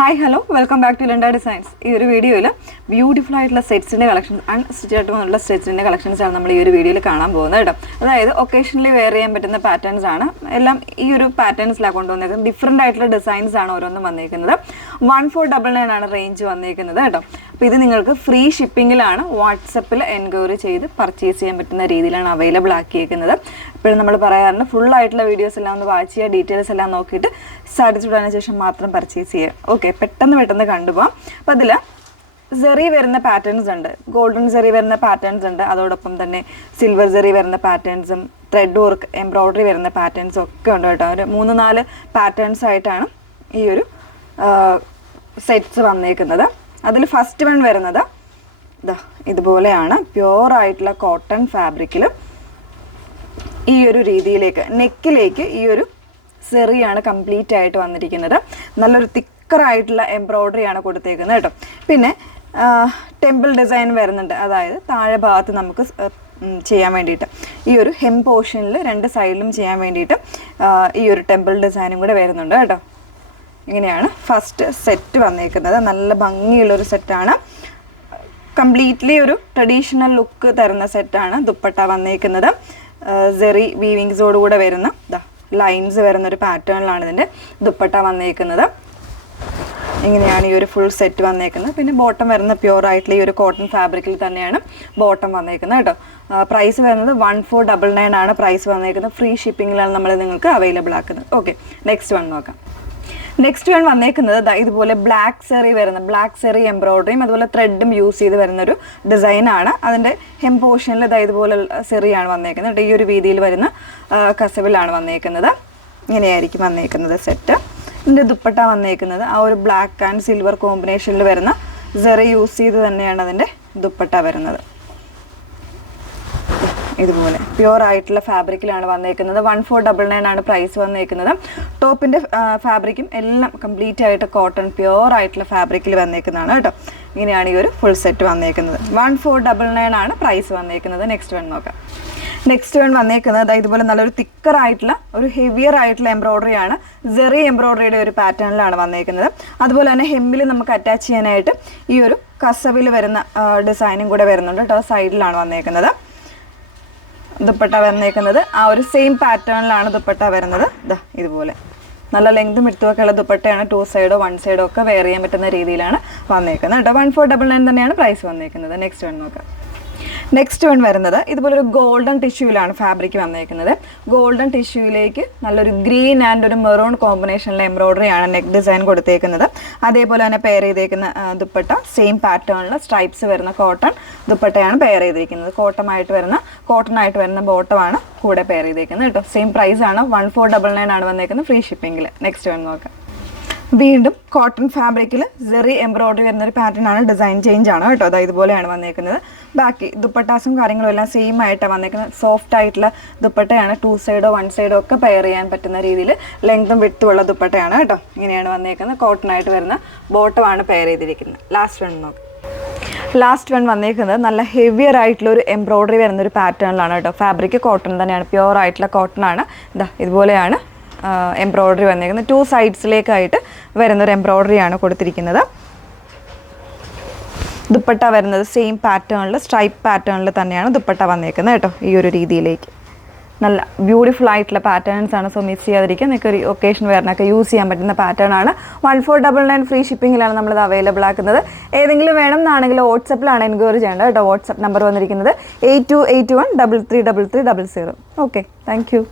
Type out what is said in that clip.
Hi hello welcome back to ലെൻഡ designs. ഈ ഒരു വീഡിയോയിൽ ബ്യൂട്ടിഫുൾ ആയിട്ടുള്ള സെറ്റ്സിൻ്റെ കളക്ഷൻസ് അൺസ്റ്റിച്ച് ആയിട്ടുള്ള സെറ്റ്സിൻ്റെ കളക്ഷൻസാണ് നമ്മൾ ഈ ഒരു വീഡിയോയിൽ കാണാൻ പോകുന്നത് കേട്ടോ. അതായത് ഒക്കേഷണലി വെയർ ചെയ്യാൻ പറ്റുന്ന പാറ്റേൺസ് ആണ് എല്ലാം ഈ ഒരു പാറ്റേൺസിലാണ് കൊണ്ടുവന്നേക്കുന്നത്. ഡിഫറെൻ്റ് ആയിട്ടുള്ള ഡിസൈൻസ് ആണ് ഓരോന്നും വന്നേക്കുന്നത്. 1499 ആണ് റേഞ്ച് വന്നേക്കുന്നത് കേട്ടോ. അപ്പോൾ ഇത് നിങ്ങൾക്ക് ഫ്രീ ഷിപ്പിങ്ങിലാണ് വാട്സപ്പിൽ എൻക്വയറി ചെയ്ത് പർച്ചേസ് ചെയ്യാൻ പറ്റുന്ന രീതിയിലാണ് അവൈലബിൾ ആക്കിയേക്കുന്നത്. ഇപ്പോഴും നമ്മൾ പറയാറുണ്ട് ഫുള്ളായിട്ടുള്ള വീഡിയോസ് എല്ലാം ഒന്ന് വാച്ച് ചെയ്യുക, ഡീറ്റെയിൽസ് എല്ലാം നോക്കിയിട്ട് സാറ്റിസ്ഫൈഡ് ശേഷം മാത്രം പർച്ചേസ് ചെയ്യുക. ഓക്കെ, പെട്ടെന്ന് കണ്ടുപോകാം. അപ്പോൾ അതിൽ സെറി വരുന്ന പാറ്റേൺസ് ഉണ്ട്, ഗോൾഡൻ സെറി വരുന്ന പാറ്റേൺസ് ഉണ്ട്, അതോടൊപ്പം തന്നെ സിൽവർ സെറി വരുന്ന പാറ്റേൺസും ത്രെഡ് വർക്ക് എംബ്രോയ്ഡറി വരുന്ന പാറ്റേൺസും ഒക്കെ ഉണ്ട് കേട്ടോ. ഒരു 3-4 പാറ്റേൺസ് ആയിട്ടാണ് ഈ ഒരു സെറ്റ്സ് വന്നേക്കുന്നത്. അതിൽ ഫസ്റ്റ് വൺ വരുന്നത് ഇതുപോലെയാണ്. പ്യുവർ ആയിട്ടുള്ള കോട്ടൺ ഫാബ്രിക്കിൽ ഈ ഒരു രീതിയിലേക്ക് നെക്കിലേക്ക് ഈ ഒരു സെറിയാണ് കംപ്ലീറ്റ് ആയിട്ട് വന്നിരിക്കുന്നത്. നല്ലൊരു തിക്കറായിട്ടുള്ള എംബ്രോയ്ഡറി ആണ് കൊടുത്തേക്കുന്നത് കേട്ടോ. പിന്നെ ടെമ്പിൾ ഡിസൈൻ വരുന്നുണ്ട്, അതായത് താഴെ ഭാഗത്ത് നമുക്ക് ചെയ്യാൻ വേണ്ടിയിട്ട് ഈ ഒരു ഹെം പോർഷനിൽ 2 സൈഡിലും ചെയ്യാൻ വേണ്ടിയിട്ട് ഈ ഒരു ടെമ്പിൾ ഡിസൈനും കൂടെ വരുന്നുണ്ട് കേട്ടോ. ഇങ്ങനെയാണ് ഫസ്റ്റ് സെറ്റ് വന്നേക്കുന്നത്. നല്ല ഭംഗിയുള്ളൊരു സെറ്റാണ്. കംപ്ലീറ്റ്ലി ഒരു ട്രഡീഷണൽ ലുക്ക് തരുന്ന സെറ്റാണ്. ദുപ്പട്ട വന്നേക്കുന്നത് സെറി വീവിങ്സോടുകൂടെ വരുന്ന ലൈൻസ് വരുന്നൊരു പാറ്റേണിലാണ് ഇതിൻ്റെ ദുപ്പട്ട വന്നേക്കുന്നത്. ഇങ്ങനെയാണ് ഈ ഒരു ഫുൾ സെറ്റ് വന്നേക്കുന്നത്. പിന്നെ ബോട്ടം വരുന്ന പ്യുവർ ആയിട്ടുള്ള ഈ ഒരു കോട്ടൺ ഫാബ്രിക്കിൽ തന്നെയാണ് ബോട്ടം വന്നേക്കുന്നത് കേട്ടോ. പ്രൈസ് വരുന്നത് 1499 ആണ് പ്രൈസ് വന്നേക്കുന്നത്. ഫ്രീ ഷിപ്പിങ്ങിലാണ് നമ്മൾ നിങ്ങൾക്ക് അവൈലബിൾ ആക്കുന്നത്. ഓക്കെ, നെക്സ്റ്റ് വൺ നോക്കാം. നെക്സ്റ്റ് വൺ വന്നേക്കുന്നത് ഇതുപോലെ ബ്ലാക്ക് സെറി എംബ്രോയ്ഡറിയും അതുപോലെ ത്രെഡും യൂസ് ചെയ്ത് വരുന്നൊരു ഡിസൈനാണ്. അതിൻ്റെ ഹെം പോർഷനിൽ ഇതുപോലെ സെറിയാണ് വന്നേക്കുന്നത്. ഈ ഒരു രീതിയിൽ വരുന്ന കസവിലാണ് വന്നേക്കുന്നത്. ഇങ്ങനെയായിരിക്കും വന്നേക്കുന്നത് സെറ്റ്. ഇതിൻ്റെ ദുപ്പട്ട വന്നേക്കുന്നത് ആ ഒരു ബ്ലാക്ക് ആൻഡ് സിൽവർ കോമ്പിനേഷനിൽ വരുന്ന സെറി യൂസ് ചെയ്ത് തന്നെയാണ് അതിൻ്റെ ദുപ്പട്ട വരുന്നത്. ഇതുപോലെ പ്യുവർ ആയിട്ടുള്ള ഫാബ്രിക്കിലാണ് വന്നേക്കുന്നത്. 1499 ആണ് പ്രൈസ് വന്നേക്കുന്നത്. ടോപ്പിൻ്റെ ഫാബ്രിക്കും എല്ലാം കംപ്ലീറ്റ് ആയിട്ട് കോട്ടൺ പ്യുവർ ആയിട്ടുള്ള ഫാബ്രിക്കിൽ വന്നേക്കുന്നതാണ് കേട്ടോ. ഇങ്ങനെയാണ് ഈ ഒരു ഫുൾ സെറ്റ് വന്നേക്കുന്നത്. 1499 ആണ് പ്രൈസ് വന്നേക്കുന്നത്. നെക്സ്റ്റ് വൺ നോക്കാം. നെക്സ്റ്റ് വൺ വന്നേക്കുന്നത് ഇതുപോലെ നല്ലൊരു തിക്കറായിട്ടുള്ള ഒരു ഹെവിയർ ആയിട്ടുള്ള എംബ്രോയ്ഡറി ആണ്. സെറി എംബ്രോയ്ഡറിയുടെ ഒരു പാറ്റേണിലാണ് വന്നേക്കുന്നത്. അതുപോലെ തന്നെ ഹെമ്മിൽ നമുക്ക് അറ്റാച്ച് ചെയ്യാനായിട്ട് ഈ ഒരു കസവിൽ വരുന്ന ഡിസൈനും കൂടെ വരുന്നുണ്ട് കേട്ടോ. സൈഡിലാണ് വന്നേക്കുന്നത്. ദുപ്പട്ട വന്നേക്കുന്നത് ആ ഒരു സെയിം പാറ്റേണിലാണ് ദുപ്പട്ട വരുന്നത്. ഇതുപോലെ നല്ല ലെങ്തും എടുത്തുമൊക്കെയുള്ള ദുപ്പട്ടയാണ്. 2 സൈഡോ 1 സൈഡോ ഒക്കെ വെയർ ചെയ്യാൻ പറ്റുന്ന രീതിയിലാണ് വന്നേക്കുന്നത് കേട്ടോ. 1499 തന്നെയാണ് പ്രൈസ് വന്നേക്കുന്നത്. നെക്സ്റ്റ് വൺ നോക്കാം. നെക്സ്റ്റ് വൺ വരുന്നത് ഇതുപോലൊരു ഗോൾഡൻ ടിഷ്യൂവിലാണ് ഫാബ്രിക് വന്നേക്കുന്നത്. ഗോൾഡൻ ടിഷ്യൂവിലേക്ക് നല്ലൊരു ഗ്രീൻ ആൻഡ് ഒരു മെറൂൺ കോമ്പിനേഷനിലെ എംബ്രോയ്ഡറിയാണ് നെക്ക് ഡിസൈൻ കൊടുത്തേക്കുന്നത്. അതേപോലെ തന്നെ പെയർ ചെയ്തേക്കുന്ന ദുപ്പട്ട സെയിം പാറ്റേണിൽ സ്ട്രൈപ്സ് വരുന്ന കോട്ടൺ ദുപ്പട്ടയാണ് പെയർ ചെയ്തിരിക്കുന്നത്. കോട്ടൺ ആയിട്ട് വരുന്ന ബോട്ടമാണ് കൂടെ പെയർ ചെയ്തേക്കുന്നത് കേട്ടോ. സെയിം പ്രൈസ് ആണ്. 1499 ആണ് വന്നേക്കുന്നത് ഫ്രീ ഷിപ്പിങ്ങിൽ. നെക്സ്റ്റ് വൺ നോക്കാം. വീണ്ടും കോട്ടൺ ഫാബ്രിക്കിൽ സെറി എംബ്രോയ്ഡറി വരുന്നൊരു പാറ്റേൺ ആണ്. ഡിസൈൻ ചേഞ്ച് ആണ് കേട്ടോ. ഇതുപോലെയാണ് വന്നേക്കുന്നത്. ബാക്കി ദുപ്പട്ടാസും കാര്യങ്ങളും എല്ലാം സെയിം ആയിട്ടാണ് വന്നേക്കുന്നത്. സോഫ്റ്റ് ആയിട്ടുള്ള ദുപ്പട്ടയാണ്. 2 സൈഡോ 1 സൈഡോ ഒക്കെ പെയർ ചെയ്യാൻ പറ്റുന്ന രീതിയിൽ ലെങ്തും വിട്ടുമുള്ള ദുപ്പട്ടയാണ് കേട്ടോ. ഇങ്ങനെയാണ് വന്നേക്കുന്നത്. കോട്ടൺ ആയിട്ട് വരുന്ന ബോട്ടമാണ് പെയർ ചെയ്തിരിക്കുന്നത്. ലാസ്റ്റ് വൺ വന്നേക്കുന്നത് നല്ല ഹെവിയർ ആയിട്ടുള്ള ഒരു എംബ്രോയ്ഡറി വരുന്നൊരു പാറ്റേണിലാണ് കേട്ടോ. ഫാബ്രിക് കോട്ടൺ തന്നെയാണ്. പ്യുവർ ആയിട്ടുള്ള കോട്ടൺ ആണ്. ഇതുപോലെയാണ് എംബ്രോയ്ഡറി വന്നേക്കുന്നത്. 2 സൈഡ്സിലേക്കായിട്ട് വരുന്നൊരു എംബ്രോയ്ഡറിയാണ് കൊടുത്തിരിക്കുന്നത്. ദുപ്പട്ട വരുന്നത് സെയിം പാറ്റേണിൽ സ്ട്രൈപ്പ് പാറ്റേണിൽ തന്നെയാണ് ദുപ്പട്ട വന്നേക്കുന്നത് കേട്ടോ. ഈ ഒരു രീതിയിലേക്ക് നല്ല ബ്യൂട്ടിഫുൾ ആയിട്ടുള്ള പാറ്റേൺസ് ആണ്. സോ മിസ് ചെയ്യാതിരിക്കുക. നിങ്ങൾക്ക് ഒരു ഒക്കേഷൻ വെയറിനൊക്കെ യൂസ് ചെയ്യാൻ പറ്റുന്ന പാറ്റേൺ ആണ്. 1499 ഫ്രീ ഷിപ്പിങ്ങിലാണ് നമ്മളിത് അവൈലബിൾ ആക്കുന്നത്. ഏതെങ്കിലും വേണം എന്നാണെങ്കിൽ വാട്സപ്പിലാണ് എൻക്വയറി ചെയ്യേണ്ടത് കേട്ടോ. വാട്സപ്പ് നമ്പർ വന്നിരിക്കുന്നത് 8281333300. Okay, thank you.